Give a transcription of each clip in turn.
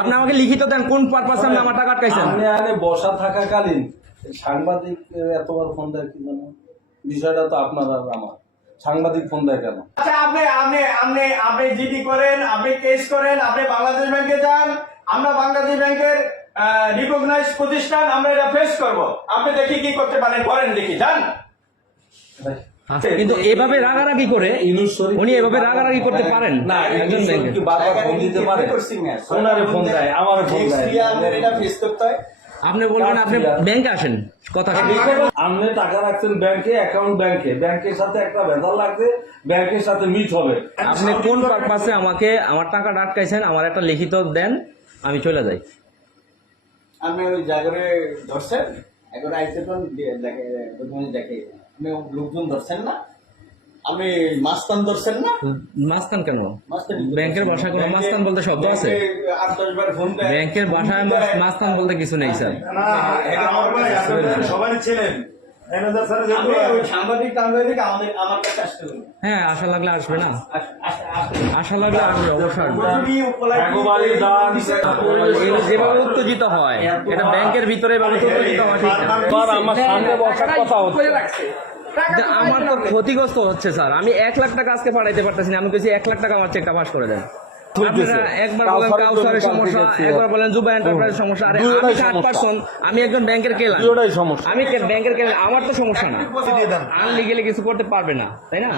আপনি আমাকে লিখিত দেন কোন পারপাসে আপনি আমার টাকা আটকাইছেন। আপনি আরে বসা থাকাকালীন সাংবাদিক এতবার ফোন দেয় কি জানো? বিষয়টা তো আপনার আর আমার। সাংবাদিক ফোন দেয় কেন? আচ্ছা আপনি জিডি করেন, আপনি কেস করেন, আপনি বাংলাদেশ ব্যাংকে যান, আমরা বাংলাদেশ ব্যাংকের রিকগনাইজ প্রতিষ্ঠান, আমরা এটা ফেস করব। আপনি দেখি কি করতে পারেন, করেন দেখি, যান। কিন্তু এভাবে রাগারাগি করে উনি এভাবে রাগারাগি করতে পারেন না, একজন ব্যাংকে। কি বারবার ফোন দিতে পারে? ওনারে ফোন দেয়, আমারে ফোন দেয়। এটা ফেস করতে হয়। আপনি বলবেন আপনি ব্যাংকে আসেন, কথা শেষ। আপনি টাকা রাখছেন ব্যাংকে, অ্যাকাউন্ট ব্যাংকে, ব্যাংকের সাথে একটা ভেজাল লাগবে, ব্যাংকের সাথে মিট হবে। আপনি কোন পারপাসে আমাকে আমার টাকাটা আটকাইছেন আমার একটা লিখিত দেন, আমি চলে যাই। আপনি ওই জায়গায় ধরছেন, একবার আইতে পারেন, দেখে আপনি লোকজন ধরছেন না, আপনি মাস্তান ধরছেন না। মাস্তান কেন? মাস্তান ব্যাংকের ভাষায় কোনো মাস্তান বলতে শব্দ আছে? 8-10 বার ফোন দেয়। ব্যাংকের ভাষায় মাস্তান বলতে কিছু নেই স্যার। সবাই ছিলেন আপনি ওই সাংবাদিক আমার কাছে আসতে হবে। হ্যাঁ, আশা লাগলে আসবে না, আশা লাগলে আসবে, অবশ্যই আসবে। একবারই দান। এগুলো যেভাবে উত্তেজিত হয়, এটা ব্যাংকের ভিতরে এভাবে উত্তেজিত হয় ঠিক না। এবার আমার সামনে বসার কথা হচ্ছে। আমার তো ক্ষতিগ্রস্ত হচ্ছে স্যার, আমি 1 লাখ টাকা আজকে পাঠাইতে পারতেছি না, আমি বলছি 1 লাখ টাকা আমার চেকটা পাস করে দেন। আপনারা একবার বলেন কাউসারের সমস্যা, একবার বলেন জুবা এন্টারপ্রাইজের সমস্যা। আরে আমি 8%, আমি একজন ব্যাংকের কেলান, দুটোটাই সমস্যা। আমি ব্যাংকের কেলান, আমার তো সমস্যা না। আনলিগেলি কিছু করতে পারবে না, তাই না?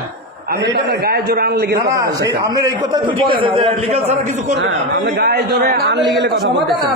আমি তো আপনার গায়ে জোরে আনলিগেলি কথা বলতেছি। আমের এই কথা তো ঠিক আছে যে লিগ্যাল ছাড়া কিছু করবে না। আমরা গায়ে জোরে আনলিগেলি কথা বলতেছি।